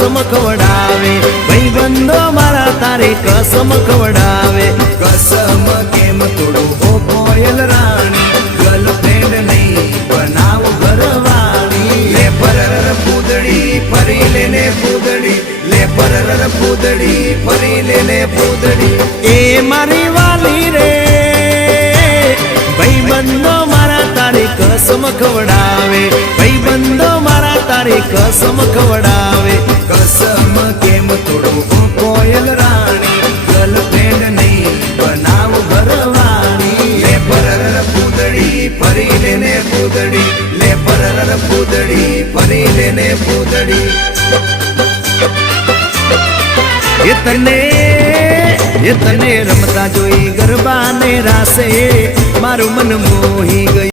कसम खवडावे भाईबंधो मारा तारे कसम खवडावे कसम केम तोड़ो ओ कोयल रानी गर्लफ्रेंड नहीं बनाओ घरवाली ले परर पूदड़ी फरी लेने पूदड़ी ले परर पूदड़ी फरी लेने पूदड़ी ए मारी वाली रे भाईबंधो मारा तारे कसम खवडावे भाईबंधो मारा तारे कसम खवडावे कसम केम तोड़ो ओ कोयल रानी गर्लफ्रेंड नहीं बनाओ घरवाली ले परर पूदड़ी फरी लेने पूदड़ी ले परर पूदड़ी फरी लेने पूदड़ी ये तने रमता जोई गरबा ने रासे मारू मन मोही गई।